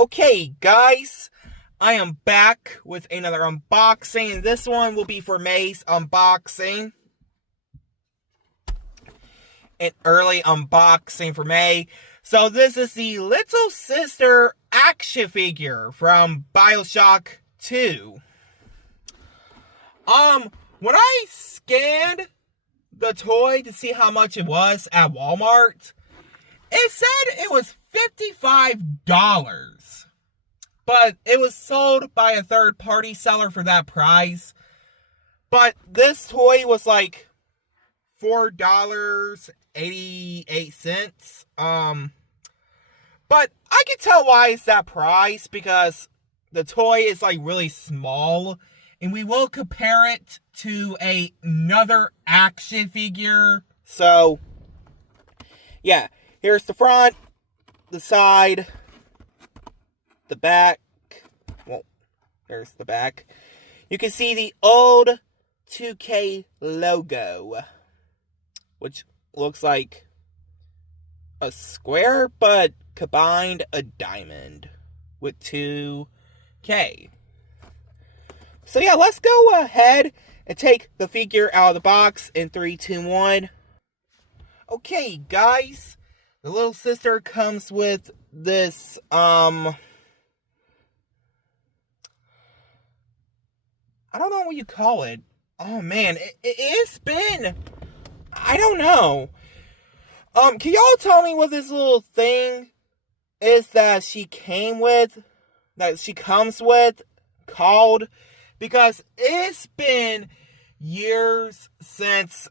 Okay, guys, I am back with another unboxing. This one will be for May's unboxing. An early unboxing for May. So this is the Little Sister action figure from BioShock 2. When I scanned the toy to see how much it was at Walmart, it said it was $55. But it was sold by a third-party seller for that price. But this toy was like $4.88. But I can tell why it's that price, because the toy is like really small. And we will compare it to another action figure. So, yeah. Here's the front, the side, the back. Well, there's the back. You can see the old 2K logo, which looks like a square, but combined a diamond with 2K. So yeah, let's go ahead and take the figure out of the box in 3, 2, 1. Okay, guys. The little sister comes with this, I don't know what you call it. Oh, man. It's been, I don't know. Can y'all tell me what this little thing is that she comes with, called? Because it's been years since,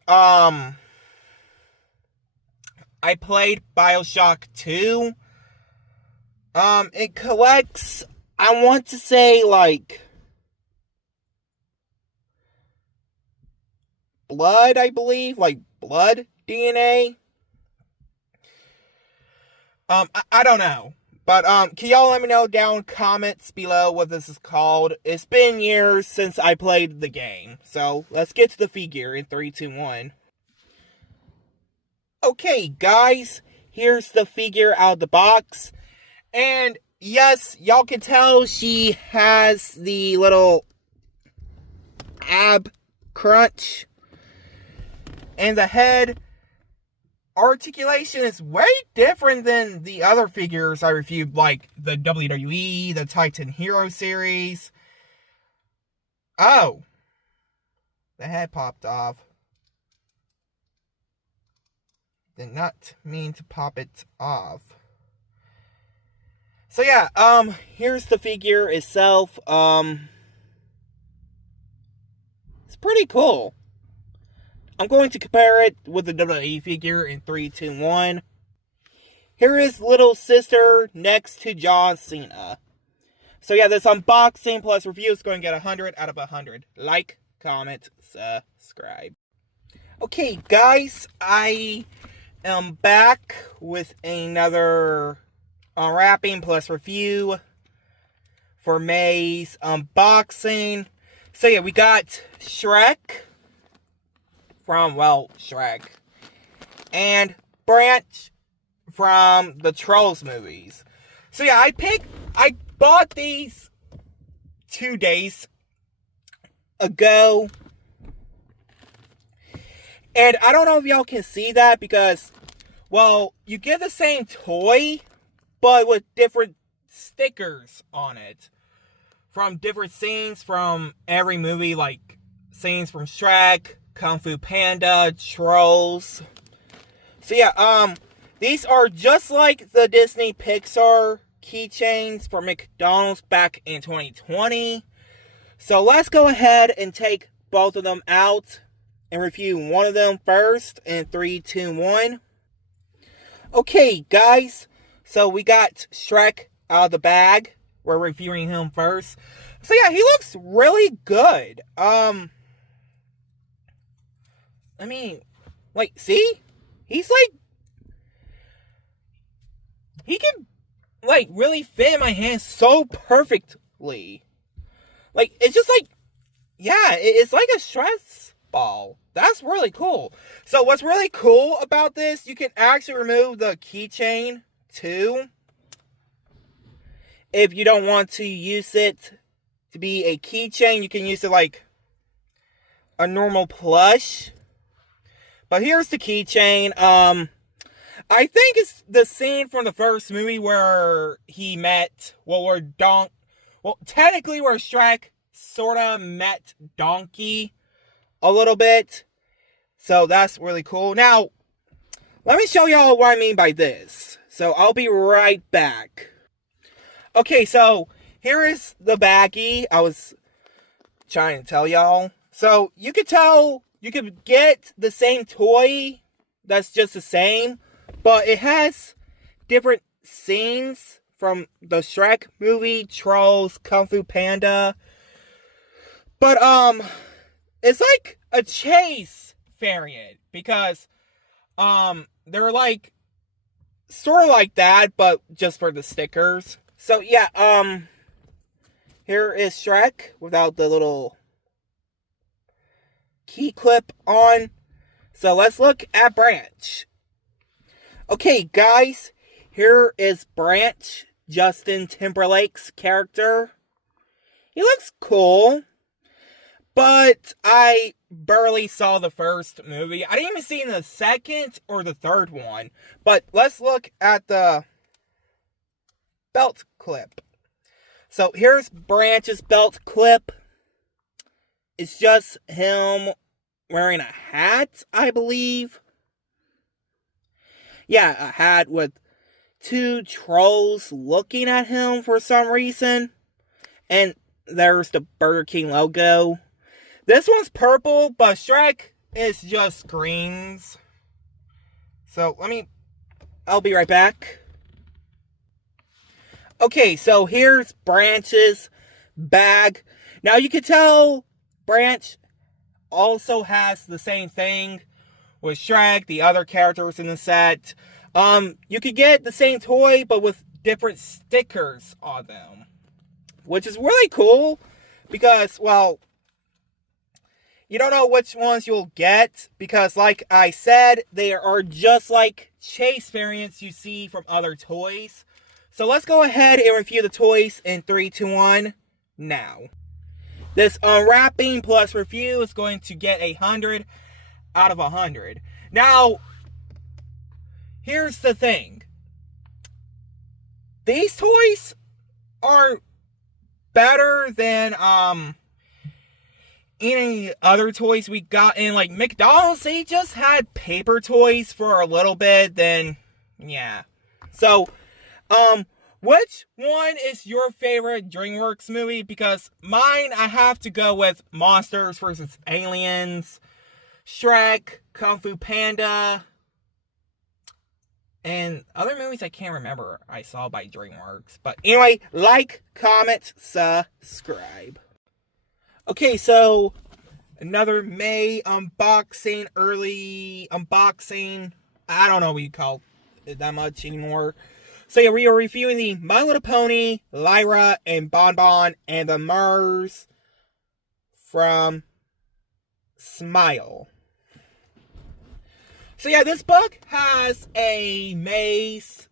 I played BioShock 2. It collects, I want to say, like, blood, I believe. Like, blood DNA. I don't know. But, can y'all let me know down in comments below what this is called? It's been years since I played the game. So, let's get to the figure in 3, 2, 1. Okay, guys, here's the figure out of the box. And yes, y'all can tell she has the little ab crunch. And the head articulation is way different than the other figures I reviewed, like the WWE, the Titan Hero series. Oh, the head popped off. Did not mean to pop it off. So yeah, here's the figure itself. It's pretty cool. I'm going to compare it with the WWE figure in 3, 2, 1. Here is little sister next to John Cena. So yeah, this unboxing plus review is going to get 100 out of 100. Like, comment, subscribe. Okay, guys, I am back with another unwrapping plus review for May's unboxing. So yeah, we got Shrek from, well, Shrek, and Branch from the Trolls movies. So yeah, I bought these 2 days ago. And I don't know if y'all can see that because, well, you get the same toy, but with different stickers on it. From different scenes from every movie, like scenes from Shrek, Kung Fu Panda, Trolls. So yeah, these are just like the Disney Pixar keychains for McDonald's back in 2020. So let's go ahead and take both of them out and review one of them first in 3, 2, 1. Okay, guys. So we got Shrek out of the bag. We're reviewing him first. So yeah, he looks really good. I mean, like, see? He's like, he can, like, really fit in my hand so perfectly. Like, it's just like, yeah, it's like a stress ball. That's really cool. So what's really cool about this, you can actually remove the keychain too. If you don't want to use it to be a keychain, you can use it like a normal plush. But here's the keychain. I think it's the scene from the first movie where he met, technically where Shrek sorta met Donkey a little bit. So that's really cool. Now, let me show y'all what I mean by this. So I'll be right back. Okay, so here is the baggie I was trying to tell y'all. So you could tell, you could get the same toy that's just the same, but it has different scenes from the Shrek movie, Trolls, Kung Fu Panda. But, it's like a chase variant, because, they're like, sort of like that, but just for the stickers. So, yeah, here is Shrek without the little key clip on. So, let's look at Branch. Okay, guys, here is Branch, Justin Timberlake's character. He looks cool, but I barely saw the first movie. I didn't even see the second or the third one. But let's look at the belt clip. So here's Branch's belt clip. It's just him wearing a hat, I believe. Yeah, a hat with two trolls looking at him for some reason. And there's the Burger King logo. This one's purple, but Shrek is just greens. So, I'll be right back. Okay, so here's Branch's bag. Now, you can tell Branch also has the same thing with Shrek, the other characters in the set. You could get the same toy, but with different stickers on them, which is really cool, because, well, you don't know which ones you'll get, because, like I said, they are just like chase variants you see from other toys. So let's go ahead and review the toys in 3, 2, 1, now. This unwrapping plus review is going to get 100 out of 100. Now, here's the thing. These toys are better than any other toys we got in. Like McDonald's, they just had paper toys for a little bit, then yeah. So, which one is your favorite DreamWorks movie? Because mine, I have to go with Monsters vs. Aliens, Shrek, Kung Fu Panda, and other movies I can't remember I saw by DreamWorks. But anyway, like, comment, subscribe. Okay, so another May unboxing, early unboxing. I don't know what you call it that much anymore. So yeah, we are reviewing the My Little Pony, Lyra, and Bon Bon, and the Mars from Smile. So yeah, this book has a maze,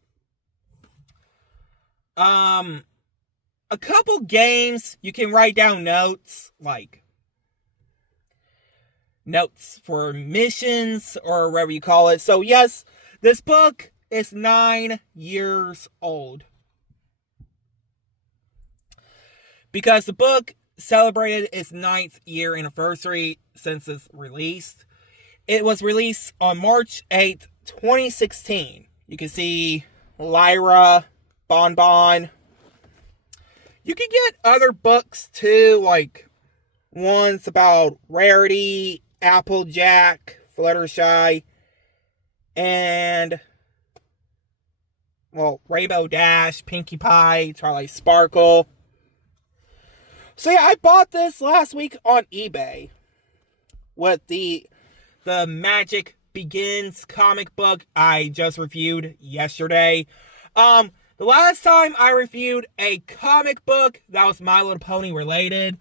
a couple games. You can write down notes, like notes for missions or whatever you call it. So yes, this book is 9 years old, because the book celebrated its 9th year anniversary since its release. It was released on March 8th, 2016. You can see Lyra, Bon Bon. You can get other books too, like ones about Rarity, Applejack, Fluttershy, and, well, Rainbow Dash, Pinkie Pie, Twilight Sparkle. So yeah, I bought this last week on eBay with the Magic Begins comic book I just reviewed yesterday. The last time I reviewed a comic book that was My Little Pony related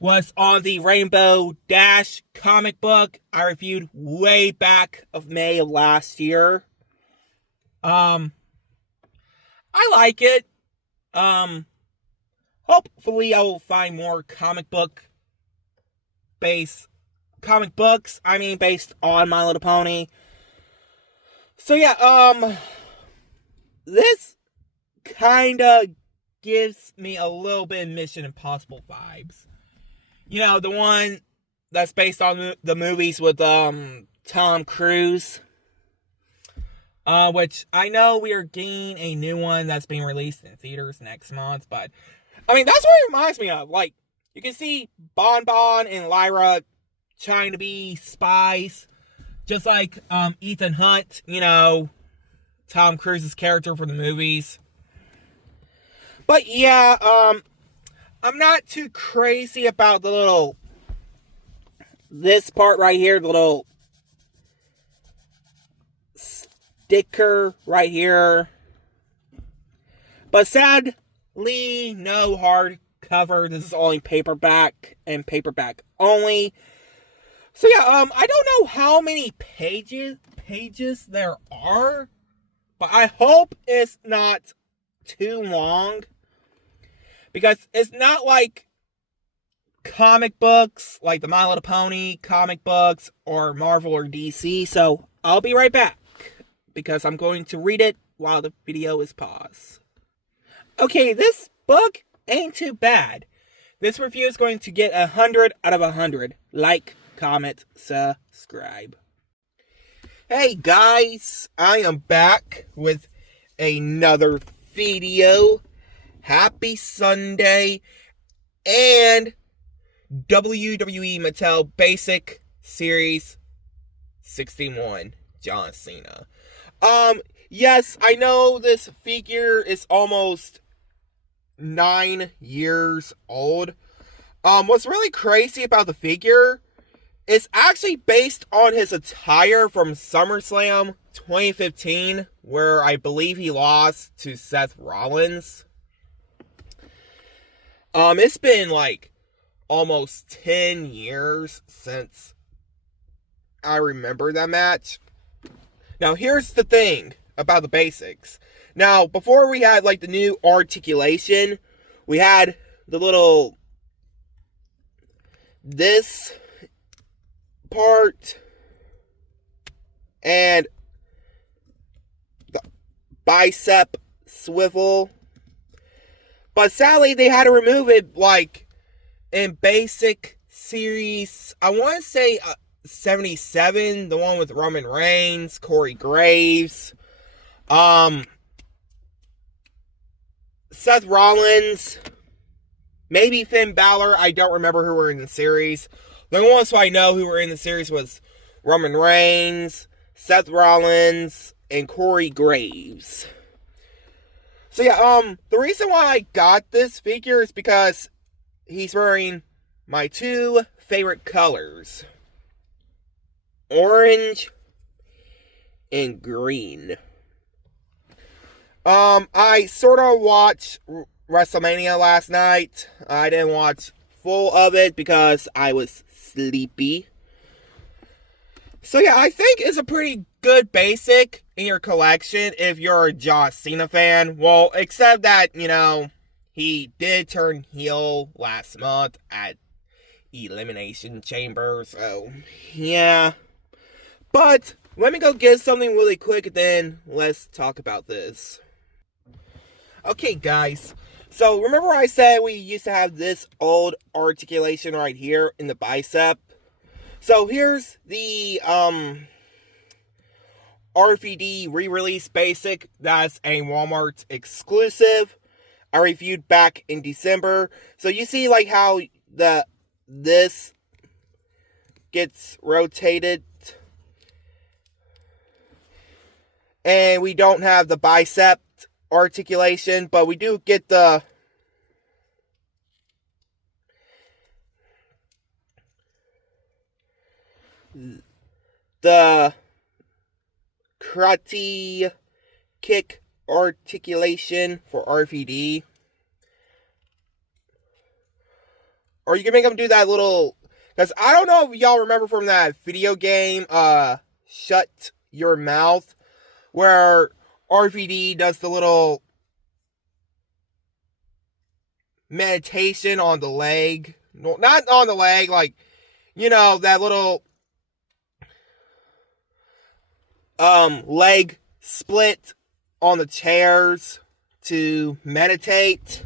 was on the Rainbow Dash comic book I reviewed way back of May of last year. I like it. hopefully I will find more comic books based on My Little Pony. So yeah, this kinda gives me a little bit of Mission Impossible vibes. You know, the one that's based on the movies with Tom Cruise. Which I know we are getting a new one that's being released in theaters next month, but I mean, that's what it reminds me of. Like, you can see Bon Bon and Lyra trying to be spies, just like Ethan Hunt, you know, Tom Cruise's character for the movies. But yeah, I'm not too crazy about this part right here, the little sticker right here. But sadly, no hardcover. This is only paperback and paperback only. So yeah, I don't know how many pages there are, but I hope it's not too long, because it's not like comic books, like the My Little Pony comic books, or Marvel or DC. So I'll be right back, because I'm going to read it while the video is paused. Okay, this book ain't too bad. This review is going to get 100 out of 100. Like, comment, subscribe. Hey guys, I am back with another video. Happy Sunday. And WWE Mattel Basic Series 61, John Cena. Yes, I know this figure is almost 9 years old. What's really crazy about the figure is actually based on his attire from SummerSlam 2015, where I believe he lost to Seth Rollins. It's been like almost 10 years since I remember that match. Now, here's the thing about the basics. Now, before we had like the new articulation, we had the little this part and the bicep swivel. But sadly, they had to remove it, like, in Basic Series, I want to say 77, the one with Roman Reigns, Corey Graves, Seth Rollins, maybe Finn Balor. I don't remember who were in the series. The only ones who I know who were in the series was Roman Reigns, Seth Rollins, and Corey Graves. So yeah, the reason why I got this figure is because he's wearing my two favorite colors, orange and green. I sort of watched WrestleMania last night. I didn't watch full of it because I was sleepy. So yeah, I think it's a pretty good basic in your collection if you're a John Cena fan. Well, except that, you know, he did turn heel last month at Elimination Chamber, so yeah. But let me go get something really quick, and then let's talk about this. Okay, guys. So remember I said we used to have this old articulation right here in the bicep? So here's the RVD re-release basic. That's a Walmart exclusive. I reviewed back in December. So you see like how this gets rotated. And we don't have the bicep articulation, but we do get the karate kick articulation for RVD. Or you can make them do that little, because I don't know if y'all remember from that video game, Shut Your Mouth, where RVD does the little meditation on the leg. No, not on the leg, like, you know, that little leg split on the chairs to meditate.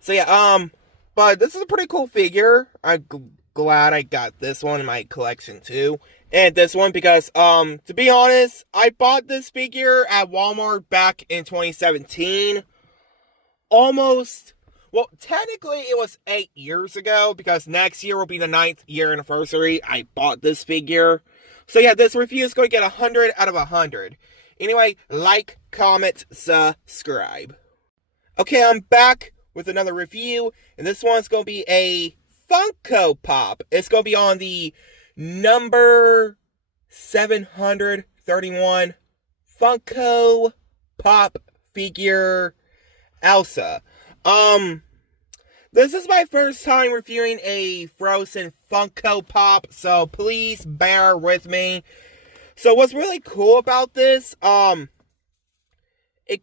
So yeah, but this is a pretty cool figure. I'm glad I got this one in my collection too. And this one because, to be honest, I bought this figure at Walmart back in 2017. Well, technically it was 8 years ago because next year will be the 9th year anniversary. I bought this figure. So yeah, this review is going to get 100 out of 100. Anyway, like, comment, subscribe. Okay, I'm back with another review, and this one's going to be a Funko Pop. It's going to be on the number 731 Funko Pop figure Elsa. This is my first time reviewing a Frozen Funko Pop, so please bear with me. So what's really cool about this, it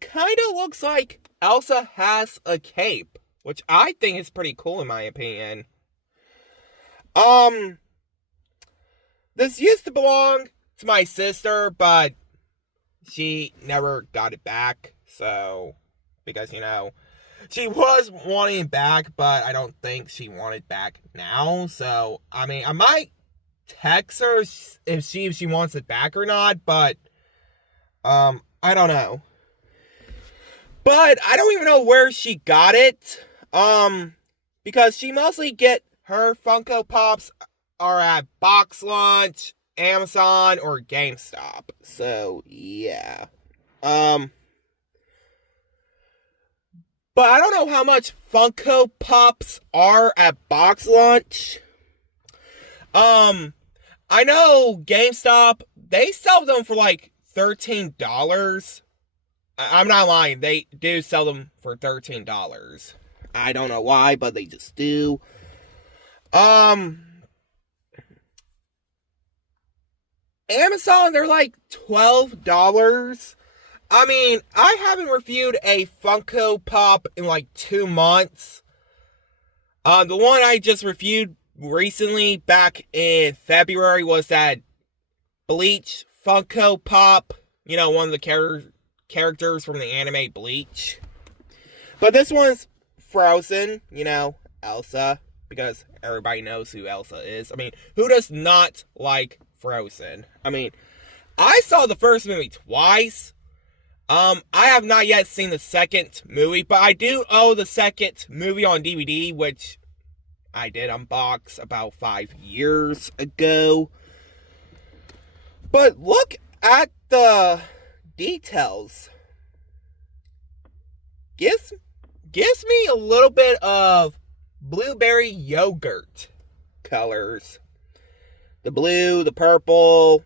kind of looks like Elsa has a cape, which I think is pretty cool in my opinion. This used to belong to my sister, but she never got it back, so, because, you know, she was wanting it back, but I don't think she wanted it back now, so, I mean, I might text her if she wants it back or not, but, I don't know. But I don't even know where she got it, because she mostly get her Funko Pops are at Box Lunch, Amazon, or GameStop, so, yeah. But I don't know how much Funko Pops are at Box Lunch. I know GameStop, they sell them for like $13. I'm not lying, they do sell them for $13. I don't know why, but they just do. Amazon, they're like $12. I mean, I haven't reviewed a Funko Pop in like 2 months. The one I just reviewed recently, back in February, was that Bleach Funko Pop. You know, one of the characters from the anime Bleach. But this one's Frozen, you know, Elsa, because everybody knows who Elsa is. I mean, who does not like Frozen? I mean, I saw the first movie twice. I have not yet seen the second movie, but I do own the second movie on DVD, which I did unbox about 5 years ago. But look at the details. Gives me a little bit of blueberry yogurt colors. The blue, the purple.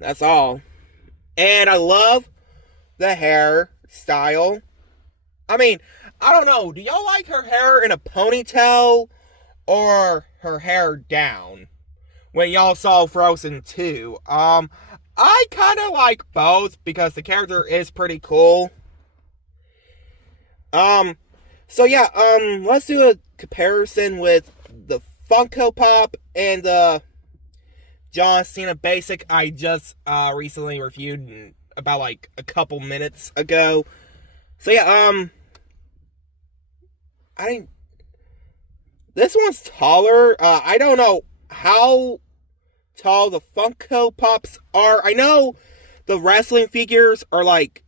That's all. And I love the hair style. I mean, I don't know. Do y'all like her hair in a ponytail or her hair down? When y'all saw Frozen 2. I kind of like both because the character is pretty cool. So yeah, let's do a comparison with the Funko Pop and the John Cena Basic I just recently reviewed about like a couple minutes ago. So yeah, this one's taller. I don't know how tall the Funko Pops are. I know the wrestling figures are like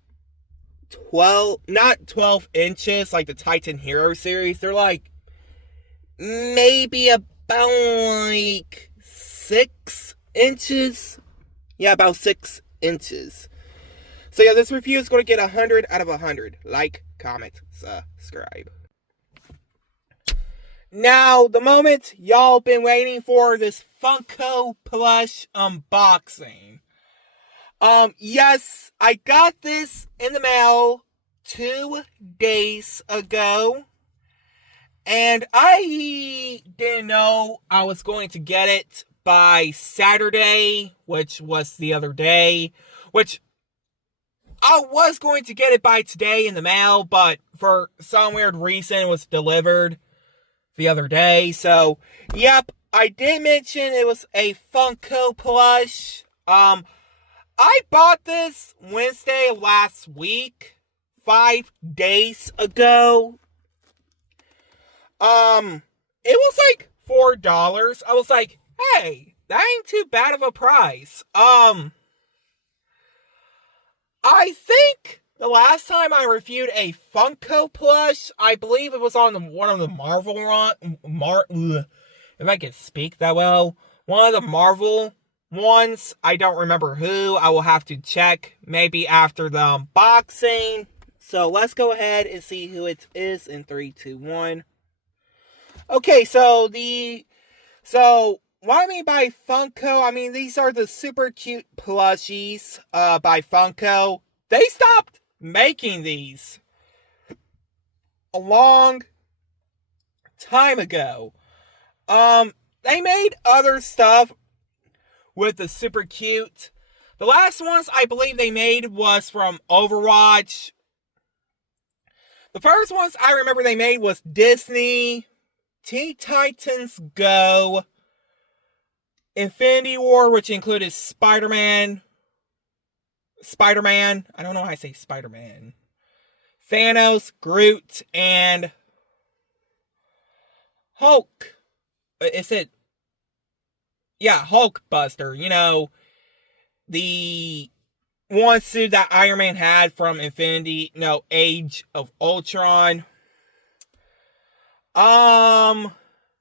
12, not 12 inches like the Titan Hero series. They're like maybe about like 6 inches. Yeah, about 6 inches. So yeah, this review is going to get 100 out of 100. Like, comment, subscribe. Now, the moment y'all been waiting for, this Funko plush unboxing. Yes, I got this in the mail 2 days ago. And I didn't know I was going to get it by Saturday, which was the other day. Which, I was going to get it by today in the mail, but for some weird reason it was delivered the other day. So, yep, I did mention it was a Funko plush. I bought this Wednesday of last week, 5 days ago. It was like $4. I was like, hey, that ain't too bad of a price. I think the last time I reviewed a Funko plush, I believe it was on one of the Marvel if I can speak that well, one of the Marvel ones. I don't remember who. I will have to check maybe after the unboxing. So let's go ahead and see who it is in 3, 2, 1. Okay, so what I mean by Funko, I mean these are the super cute plushies by Funko. They stopped making these a long time ago. They made other stuff with the super cute. The last ones I believe they made was from Overwatch. The first ones I remember they made was Disney, Teen Titans Go, Infinity War, which included Spider-Man, I don't know how I say Spider-Man, Thanos, Groot, and Hulk. Is it? Yeah, Hulkbuster. You know, the one suit that Iron Man had from Age of Ultron.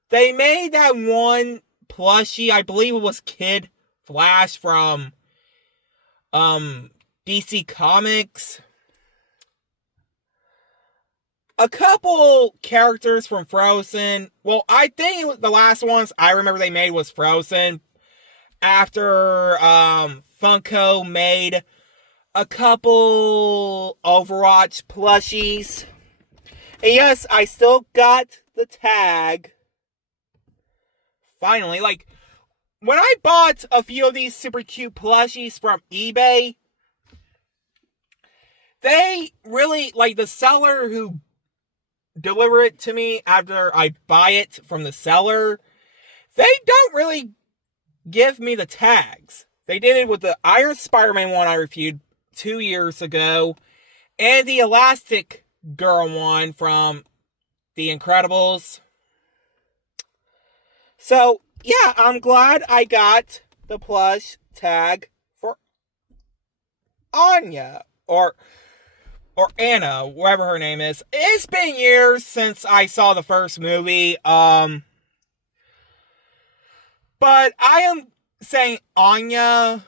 They made that one plushie, I believe it was Kid Flash from DC Comics. A couple characters from Frozen. Well, I think the last ones I remember they made was Frozen. After Funko made a couple Overwatch plushies. And yes, I still got the tag. Finally, like, when I bought a few of these super cute plushies from eBay, they really, like, the seller who delivered it to me after I buy it from the seller, they don't really give me the tags. They did it with the Iron Spider-Man one I reviewed 2 years ago, and the Elastic Girl one from The Incredibles. So, yeah, I'm glad I got the plush tag for Anya, or Anna, whatever her name is. It's been years since I saw the first movie, but I am saying Anya,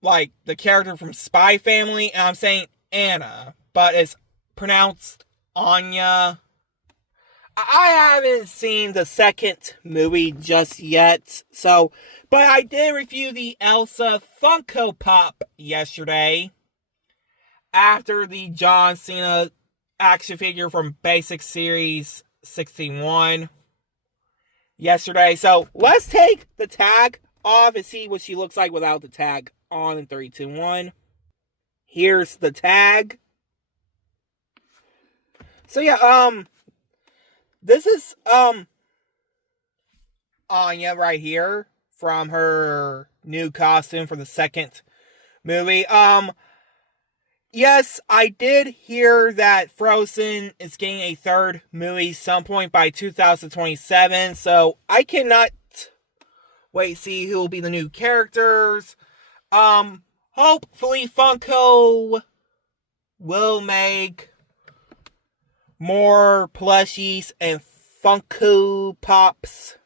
like the character from Spy Family, and I'm saying Anna, but it's pronounced Anya. I haven't seen the second movie just yet, but I did review the Elsa Funko Pop yesterday, after the John Cena action figure from Basic Series 61 yesterday. So let's take the tag off and see what she looks like without the tag on in 3, 2, 1. Here's the tag. So yeah, this is Anya right here from her new costume for the second movie. Yes, I did hear that Frozen is getting a third movie some point by 2027, so I cannot wait to see who will be the new characters. Hopefully Funko will make more plushies and Funko Pops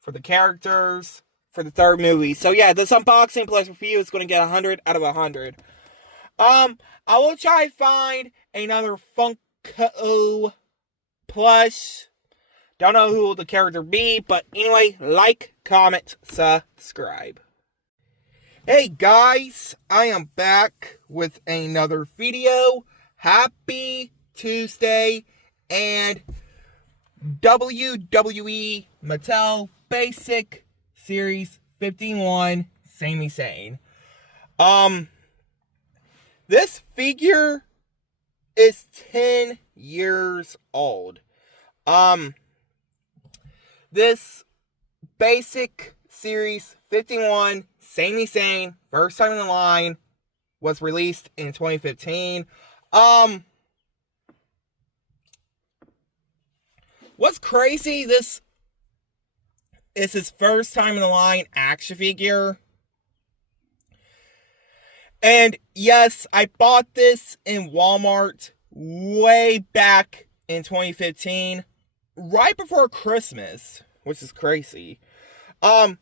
for the characters for the third movie. So yeah, this unboxing plus review is going to get 100 out of 100. I will try to find another Funko plush. Don't know who will the character be, but anyway, like, comment, subscribe. Hey guys, I am back with another video. Happy Tuesday, and WWE Mattel Basic Series 51 Sami Zayn. This figure is 10 years old. This basic series 51, Sami Zayn, first time in the line, was released in 2015. What's crazy, this is his first time in the line action figure. And yes, I bought this in Walmart way back in 2015, right before Christmas, which is crazy. But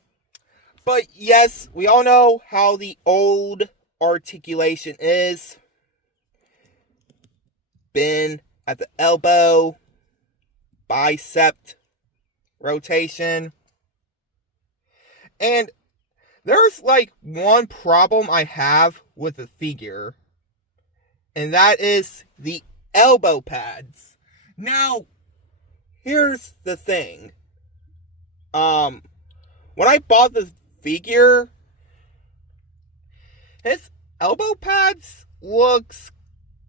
yes, we all know how the old articulation is. Bend at the elbow, bicep rotation. And there's like one problem I have with the figure, and that is the elbow pads. Now, here's the thing. When I bought the figure, his elbow pads looks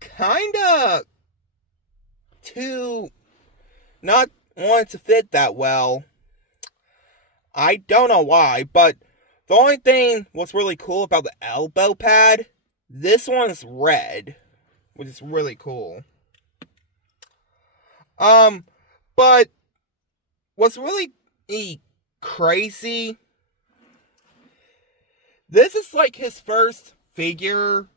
kinda too not want to fit that well. I don't know why, but the only thing what's really cool about the elbow pad, this one's red, which is really cool. But what's really crazy, this is like his first figure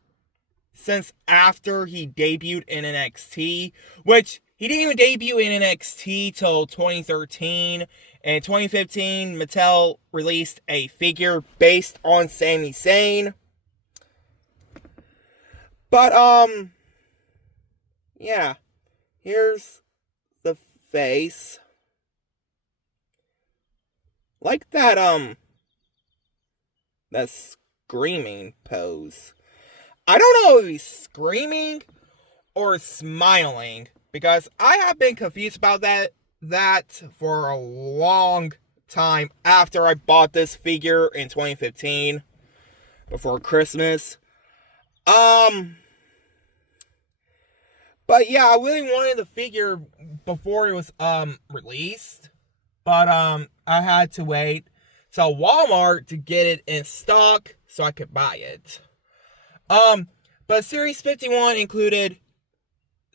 since after he debuted in NXT, which he didn't even debut in NXT till 2013. In 2015, Mattel released a figure based on Sami Zayn. But, yeah. Here's the face. Like that, that screaming pose. I don't know if he's screaming or smiling, because I have been confused about that for a long time after I bought this figure in 2015 before Christmas. But yeah, I really wanted the figure before it was released, but I had to wait till Walmart to get it in stock so I could buy it. But Series 51 included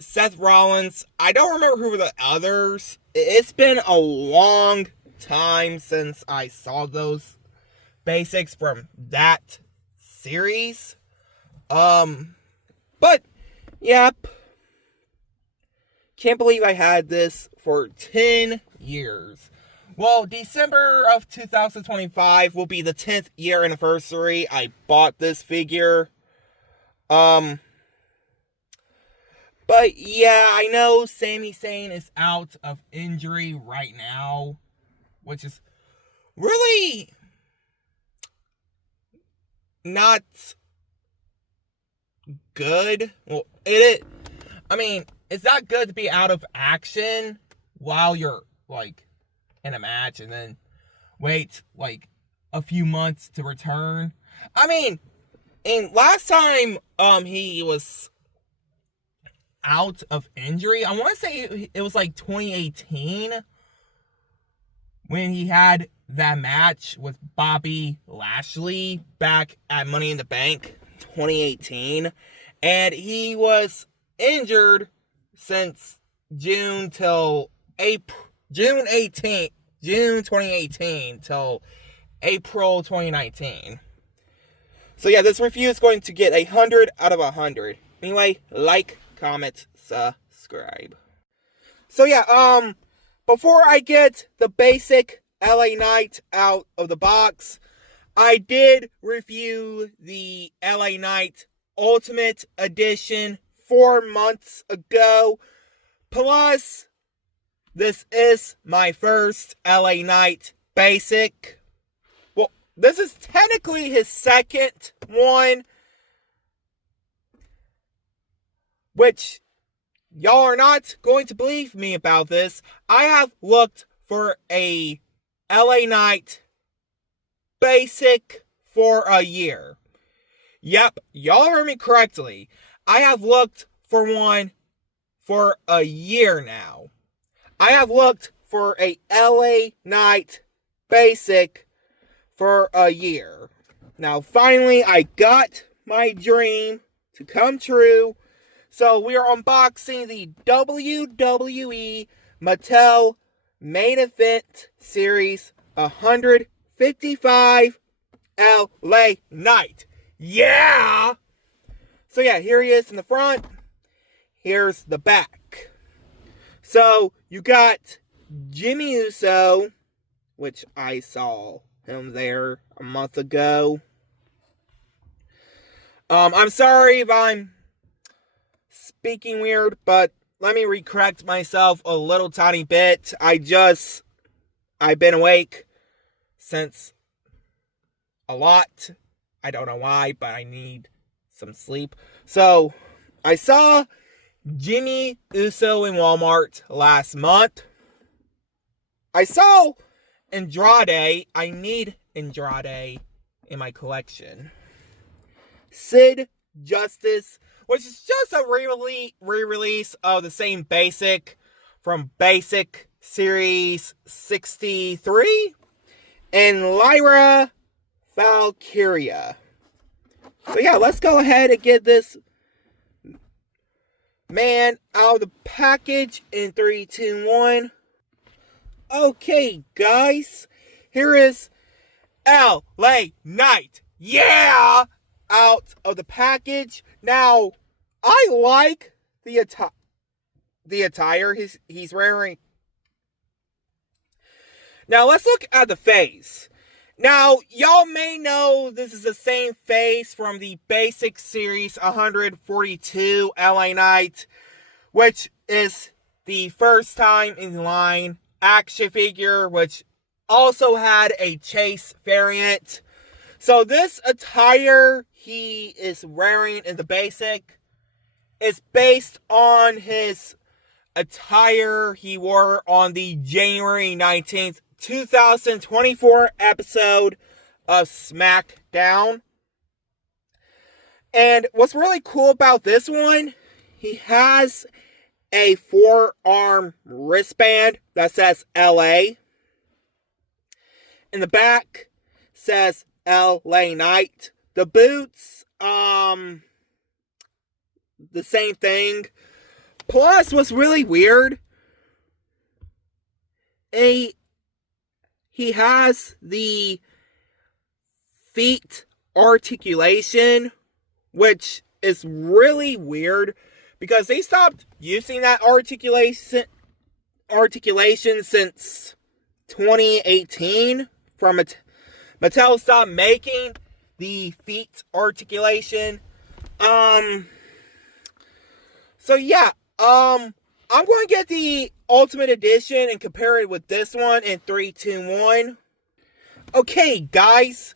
Seth Rollins. I don't remember who were the others. It's been a long time since I saw those basics from that series. But, yep. Can't believe I had this for 10 years. Well, December of 2025 will be the 10th year anniversary I bought this figure. But yeah, I know Sami Zayn is out of injury right now, which is really not good. Well, I mean, it's not good to be out of action while you're, like, in a match and then wait, like, a few months to return. I mean, and last time, he was out of injury, I want to say it was like 2018 when he had that match with Bobby Lashley back at Money in the Bank 2018, and he was injured since June 2018 till April 2019. So yeah, this review is going to get 100 out of 100. Anyway, like, comment, subscribe. So yeah, before I get the basic LA Knight out of the box, I did review the LA Knight Ultimate Edition 4 months ago. Plus, this is my first LA Knight basic. Well, this is technically his second one, which y'all are not going to believe me about this. I have looked for a LA Knight basic for a year. Yep, y'all heard me correctly. I have looked for one for a year now. I have looked for a LA Knight basic for a year. Now, finally, I got my dream to come true. So, we are unboxing the WWE Mattel Main Event Series 155 LA Knight. Yeah! So, yeah, here he is in the front. Here's the back. So, you got Jimmy Uso, which I saw him there a month ago. I'm sorry if I'm speaking weird, but let me recorrect myself a little tiny bit. I've been awake since a lot. I don't know why, but I need some sleep. So, I saw Jimmy Uso in Walmart last month. I saw Andrade. I need Andrade in my collection. Sid Justice, which is just a re-release of the same basic from Basic Series 63. And Lyra Valkyria. So yeah, let's go ahead and get this man out of the package in 3, 2, 1. Okay, guys, here is LA Knight. Yeah! Out of the package. Now, I like the attire he's wearing. Now, let's look at the face. Now, y'all may know this is the same face from the Basic Series 142 LA Knight, which is the first time in line action figure, which also had a chase variant. So this attire he is wearing in the basic is based on his attire he wore on the January 19th, 2024 episode of SmackDown. And what's really cool about this one, he has a forearm wristband that says LA. In the back says LA Knight. The boots, the same thing. Plus, what's really weird, he has the feet articulation, which is really weird because they stopped using that articulation since 2018. From Mattel stopped making the feet articulation. So yeah, I'm going to get the Ultimate Edition and compare it with this one in 3, 2, 1. Okay, guys,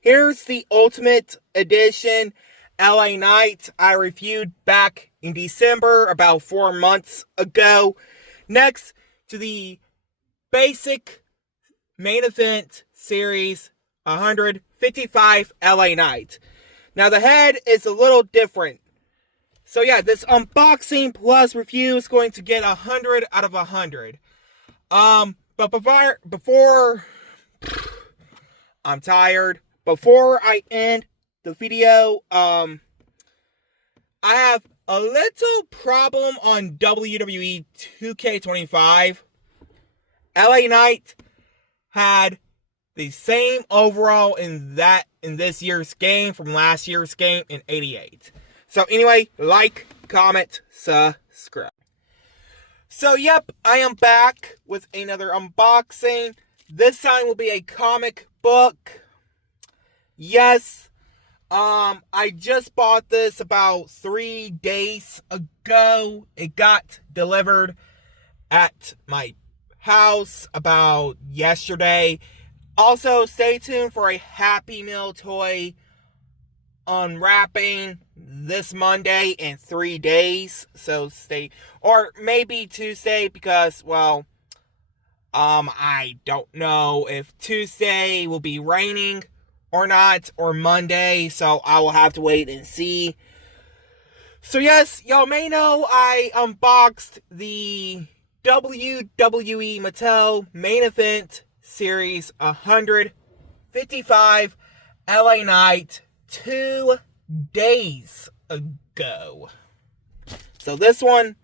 here's the Ultimate Edition LA Knight I reviewed back in December, about 4 months ago. Next to the Basic Main Event Series 155 LA Knight. Now, the head is a little different. So yeah, this unboxing plus review is going to get 100 out of 100. But before I'm tired. Before I end the video, I have a little problem on WWE 2K25. LA Knight had the same overall in this year's game from last year's game in 88. So anyway, like, comment, subscribe. So yep, I am back with another unboxing. This time will be a comic book. Yes, I just bought this about 3 days ago. It got delivered at my house about yesterday. Also, stay tuned for a Happy Meal toy unwrapping this Monday in 3 days. So stay, or maybe Tuesday, because, well, I don't know if Tuesday will be raining or not, or Monday, so I will have to wait and see. So yes, y'all may know I unboxed the WWE Mattel Main Event Series 155 LA Knight 2 days ago. So this one,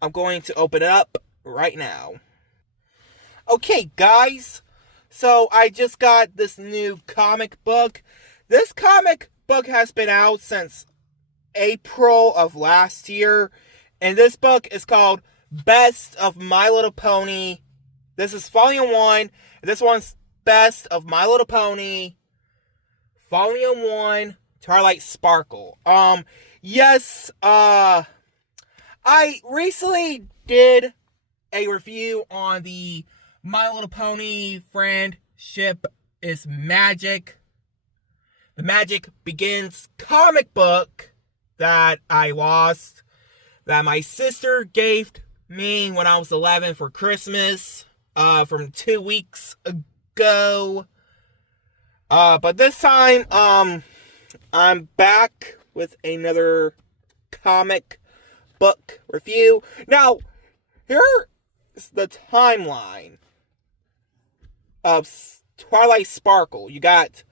I'm going to open it up right now. Okay, guys. So I just got this new comic book. This comic book has been out since April of last year. And this book is called Best of My Little Pony. This is Volume 1. This one's Best of My Little Pony. Volume 1, Twilight Sparkle. Yes, I recently did a review on the My Little Pony Friendship is Magic. The Magic Begins comic book that I lost, that my sister gave me when I was 11 for Christmas, from 2 weeks ago. But this time, I'm back with another comic book review. Now, here's the timeline of Twilight Sparkle. You got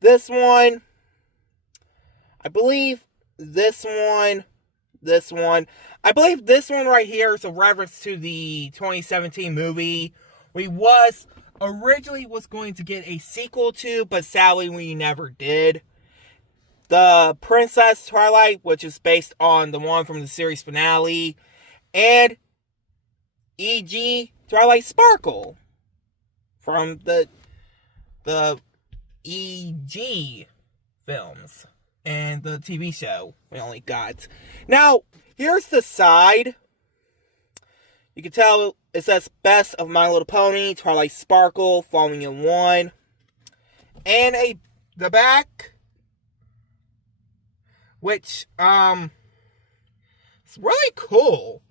this one, I believe this one. I believe this one right here is a reference to the 2017 movie we originally was going to get a sequel to, but sadly we never did. The Princess Twilight, which is based on the one from the series finale, and E.G. Twilight Sparkle from the E.G. films and the TV show we only got. Now, here's the side. You can tell it says Best of My Little Pony, Twilight Sparkle, Volume 1. And the back, which, it's really cool.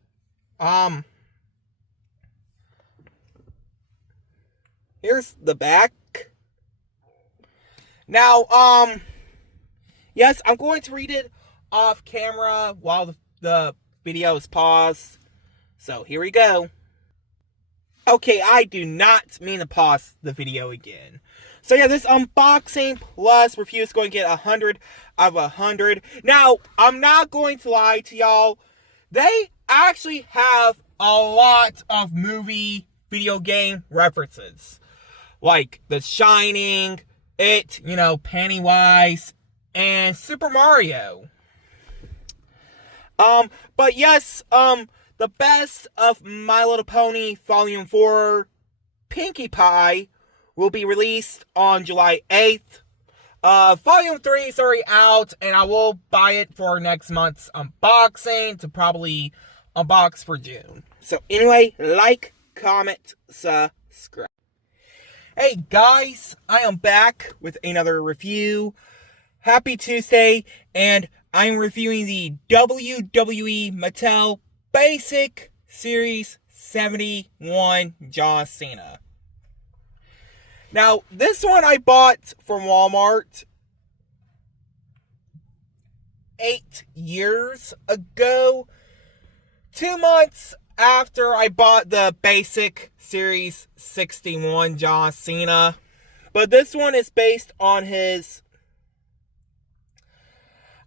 Here's the back. Now, yes, I'm going to read it off camera while the video is paused. So, here we go. Okay, I do not mean to pause the video again. So, yeah, this unboxing plus review is going to get 100 out of 100. Now, I'm not going to lie to y'all. They actually have a lot of movie, video game references. Like The Shining, It, Pennywise, and Super Mario. But yes, the Best of My Little Pony Volume 4 Pinkie Pie will be released on July 8th. Volume 3 is already out, and I will buy it for next month's unboxing to probably unbox for June. So anyway, like, comment, subscribe. Hey guys, I am back with another review. Happy Tuesday, and I'm reviewing the WWE Mattel Basic Series 71 John Cena. Now, this one I bought from Walmart 8 years ago. 2 months after I bought the Basic Series 61 John Cena. But this one is based on his,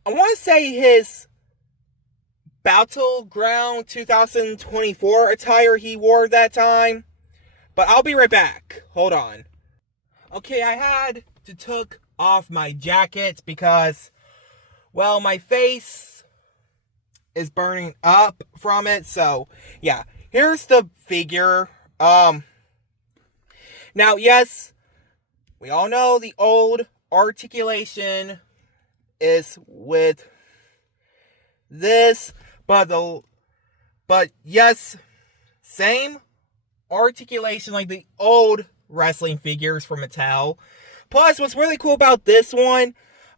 I want to say his Battleground 2024 attire he wore that time. But I'll be right back. Hold on. Okay, I had to take off my jacket because, well, my face is burning up from it. So, yeah. Here's the figure. Now, yes, we all know the old articulation is with this, but yes, same articulation like the old wrestling figures from Mattel. Plus, what's really cool about this one,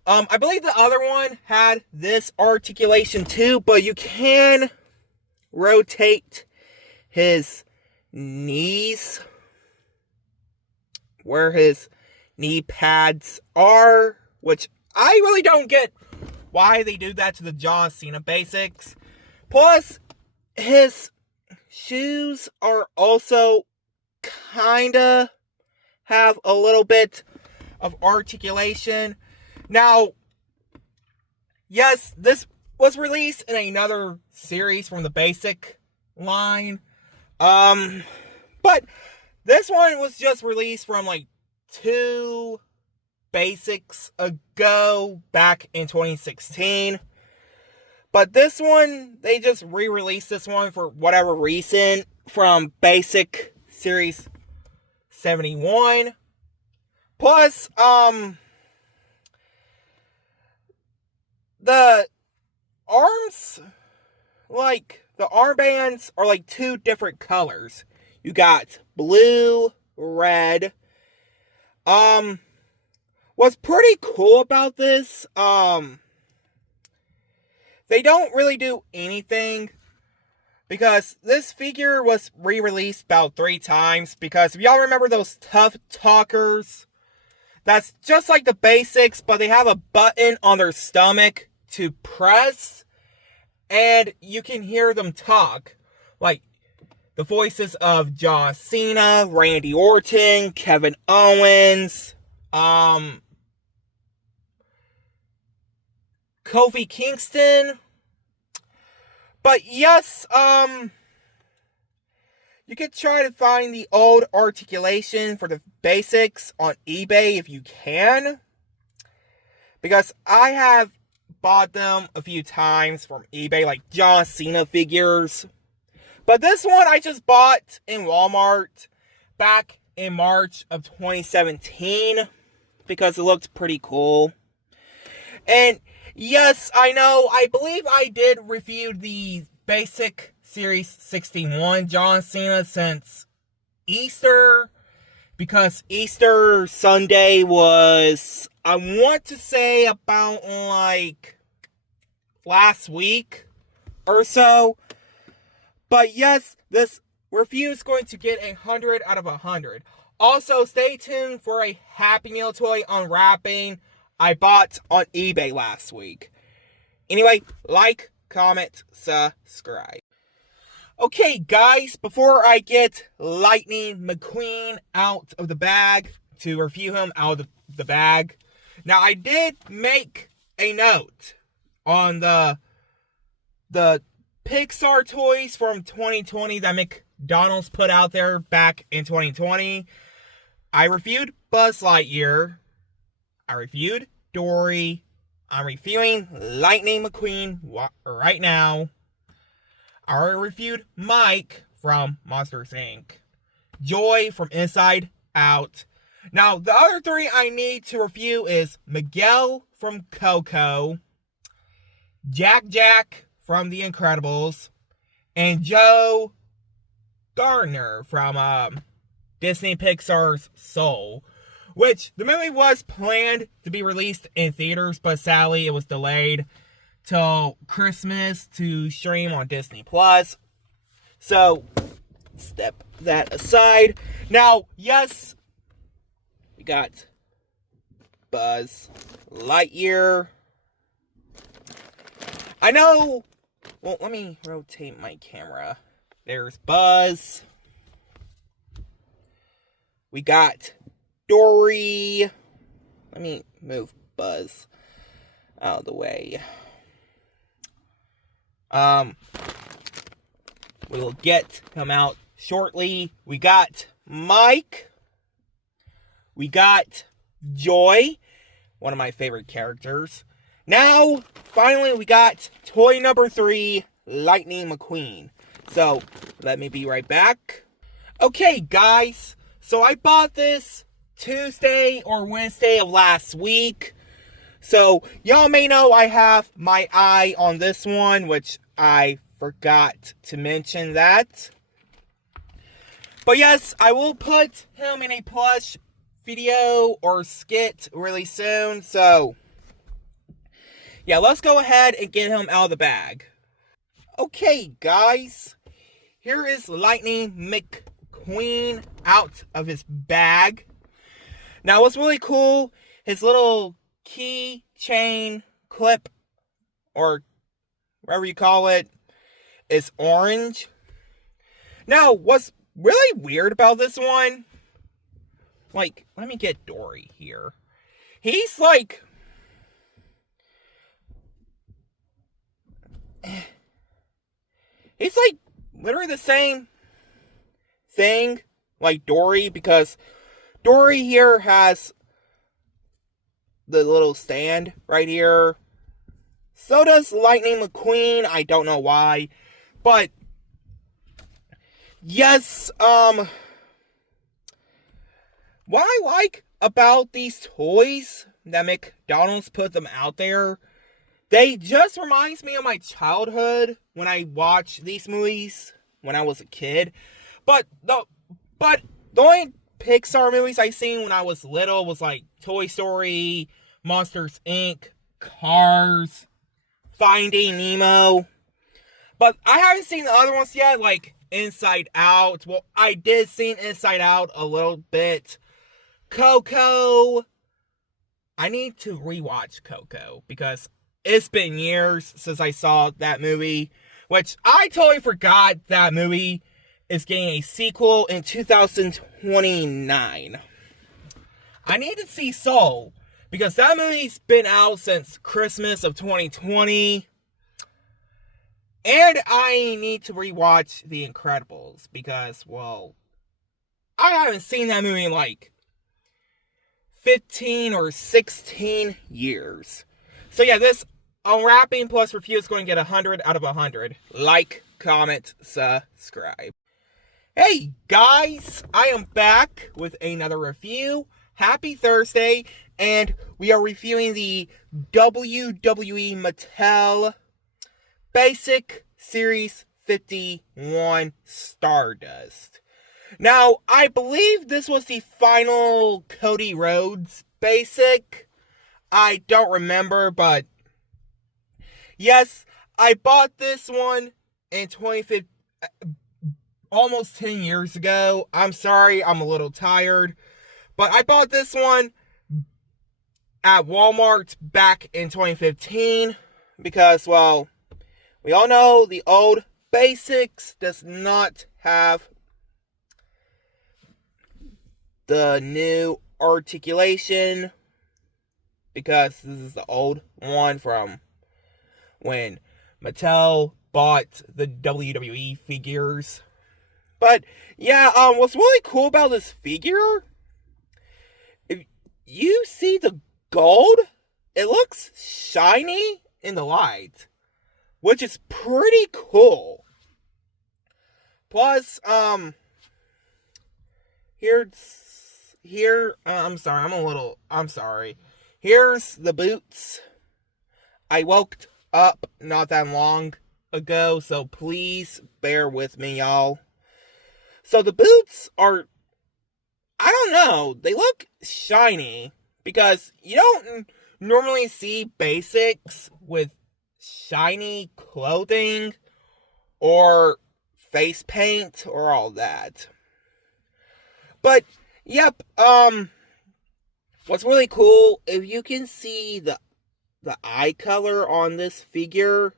I believe the other one had this articulation too, but you can rotate his knees where his knee pads are, which I really don't get why they do that to the John Cena basics. Plus, his shoes are also kinda have a little bit of articulation. Now, yes, this was released in another series from the basic line. But this one was just released from like 2 basics ago, back in 2016. But this one, they just re-released this one for whatever reason from Basic Series 71. Plus, the arms, like, the armbands are like 2 different colors. You got blue, red. What's pretty cool about this, they don't really do anything, because this figure was re-released about 3 times, because if y'all remember those Tough Talkers, that's just like the basics, but they have a button on their stomach to press, and you can hear them talk, like the voices of John Cena, Randy Orton, Kevin Owens, Kofi Kingston. But yes, you could try to find the old articulation for the basics on eBay if you can, because I have bought them a few times from eBay, like John Cena figures. But this one I just bought in Walmart back in March of 2017 because it looked pretty cool. And yes, I know, I believe I did review the Basic Series 61 John Cena since Easter, because Easter Sunday was, I want to say, about like last week or so. But yes, this review is going to get 100 out of 100. Also, stay tuned for a Happy Meal toy unwrapping I bought on eBay last week. Anyway, like, comment, subscribe. Okay, guys, before I get Lightning McQueen out of the bag, to review him out of the bag. Now, I did make a note on the Pixar toys from 2020 that McDonald's put out there back in 2020. I reviewed Buzz Lightyear. I reviewed Dory. I'm reviewing Lightning McQueen right now. I already reviewed Mike from Monsters, Inc. Joy from Inside Out. Now, the other 3 I need to review is Miguel from Coco, Jack from The Incredibles, and Joe Gardner from Disney Pixar's Soul, which the movie was planned to be released in theaters, but sadly it was delayed till Christmas to stream on Disney Plus. So, step that aside. Now, yes, we got Buzz Lightyear. I know. Well, let me rotate my camera. There's Buzz. We got Dory. Let me move Buzz out of the way. We'll get him out shortly. We got Mike. We got Joy, one of my favorite characters. Now, finally, we got toy number 3, Lightning McQueen. So, let me be right back. Okay, guys. So, I bought this Tuesday or Wednesday of last week. So, y'all may know I have my eye on this one, which I forgot to mention that. But yes, I will put him in a plush video or skit really soon. So, yeah, let's go ahead and get him out of the bag. Okay, guys. Here is Lightning McQueen out of his bag. Now, what's really cool, his little keychain clip, or whatever you call it, is orange. Now, what's really weird about this one, like, let me get Dory here. He's like, literally the same thing like Dory, because Dory here has the little stand right here. So does Lightning McQueen. I don't know why. But yes, what I like about these toys that McDonald's put them out there, they just reminds me of my childhood when I watched these movies when I was a kid. But the only Pixar movies I seen when I was little was like Toy Story, Monsters Inc., Cars, Finding Nemo. But I haven't seen the other ones yet, like Inside Out. Well, I did see Inside Out a little bit. Coco. I need to rewatch Coco because it's been years since I saw that movie, which I totally forgot that movie is getting a sequel in 2029. I need to see Soul, because that movie's been out since Christmas of 2020. And I need to rewatch The Incredibles, because, well, I haven't seen that movie in like 15 or 16 years. So yeah, this unwrapping plus review is going to get 100 out of 100. Like, comment, subscribe. Hey guys, I am back with another review. Happy Thursday, and we are reviewing the WWE Mattel Basic Series 51 Stardust. Now, I believe this was the final Cody Rhodes Basic. I don't remember, but yes, I bought this one in 2015. Almost 10 years ago. I'm sorry, I'm a little tired. But I bought this one at Walmart back in 2015. Because, well, we all know the old Basics does not have the new articulation. Because this is the old one from when Mattel bought the WWE figures. But, yeah, what's really cool about this figure, if you see the gold, it looks shiny in the light, which is pretty cool. Plus, I'm sorry. Here's the boots. I woke up not that long ago, so please bear with me, y'all. So the boots are, I don't know, they look shiny, because you don't normally see Basics with shiny clothing, or face paint, or all that. But, yep, what's really cool, if you can see the eye color on this figure,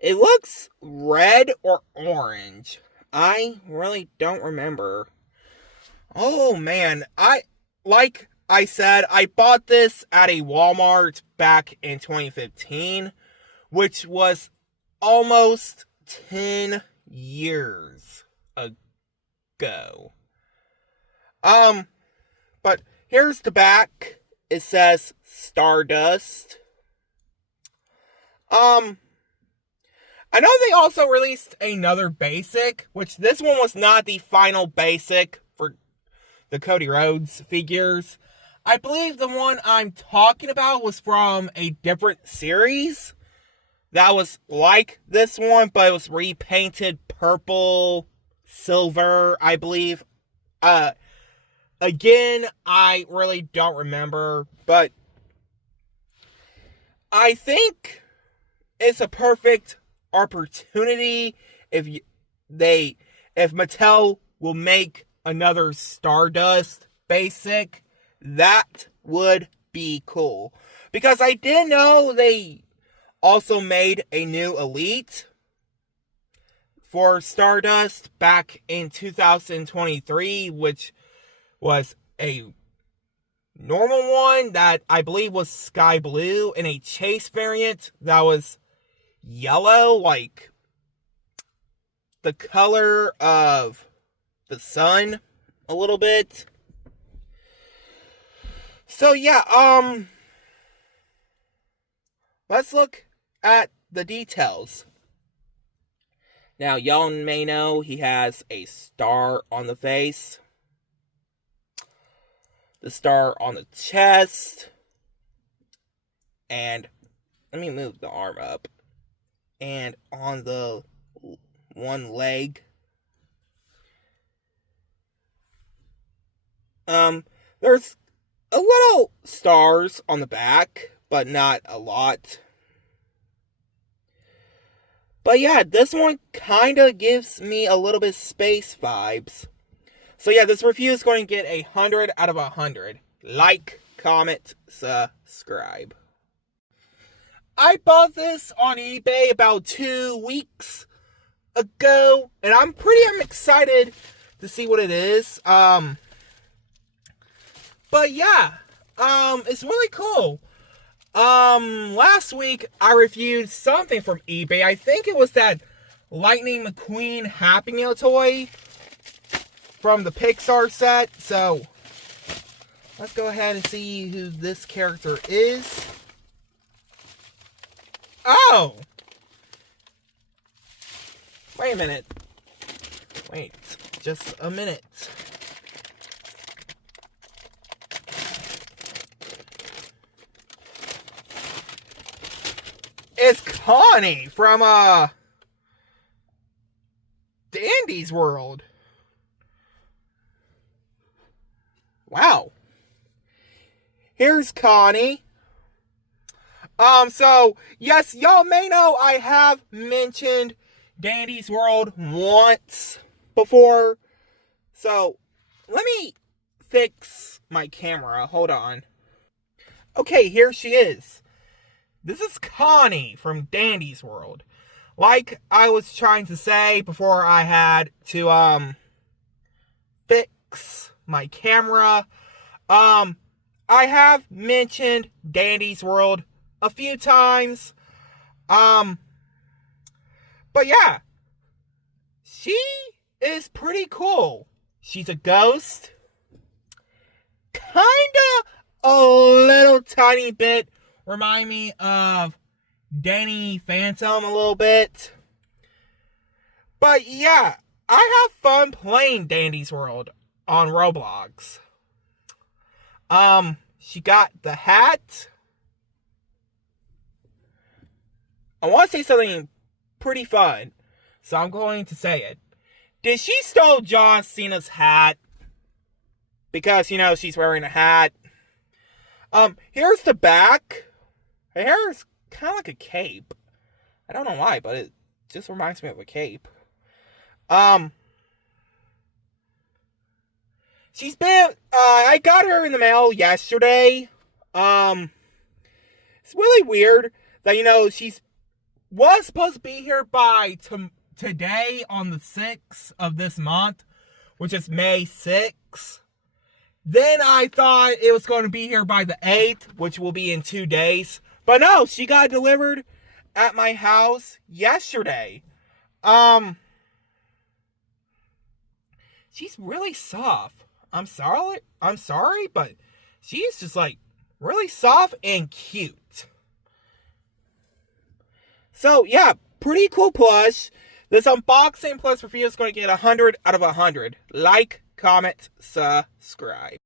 it looks red or orange. I really don't remember. Oh man, like I said, I bought this at a Walmart back in 2015, which was almost 10 years ago. But here's the back. It says Stardust. I know they also released another Basic, which this one was not the final Basic for the Cody Rhodes figures. I believe the one I'm talking about was from a different series that was like this one, but it was repainted purple, silver, I believe. Again, I really don't remember, but I think it's a perfect opportunity if Mattel will make another Stardust Basic, that would be cool. Because I did know they also made a new Elite for Stardust back in 2023, which was a normal one that I believe was sky blue, and a chase variant that was yellow, like the color of the sun a little bit. So yeah, let's look at the details. Now, y'all may know he has a star on the face, the star on the chest, and let me move the arm up, and on the one leg. There's a little stars on the back, but not a lot. But yeah, this one kind of gives me a little bit space vibes. So yeah, this review is going to get 100 out of 100. Like, comment, subscribe. I bought this on eBay about 2 weeks ago, and I'm excited to see what it is. But yeah, it's really cool. Last week I reviewed something from eBay. I think it was that Lightning McQueen Happy Meal toy from the Pixar set. So let's go ahead and see who this character is. Oh! Wait a minute. Wait, just a minute. It's Connie from, Dandy's World. Wow. Here's Connie. So, yes, y'all may know I have mentioned Dandy's World once before. So, let me fix my camera. Hold on. Okay, here she is. This is Connie from Dandy's World. Like I was trying to say before I had to, fix my camera, I have mentioned Dandy's World a few times, but yeah, she is pretty cool. She's a ghost, kinda a little tiny bit remind me of Danny Phantom a little bit. But yeah, I have fun playing Dandy's World on Roblox. She got the hat. I want to say something pretty fun, so I'm going to say it. Did she steal John Cena's hat? Because, she's wearing a hat. Here's the back. Her hair is kind of like a cape. I don't know why, but it just reminds me of a cape. She's been, I got her in the mail yesterday. It's really weird that, she's was supposed to be here by today on the 6th of this month, which is May 6th. Then I thought it was going to be here by the 8th, which will be in 2 days. But no, she got delivered at my house yesterday. She's really soft. I'm sorry, but she's just like really soft and cute. So yeah, pretty cool plush. This unboxing plus review is going to get 100 out of 100. Like, comment, subscribe.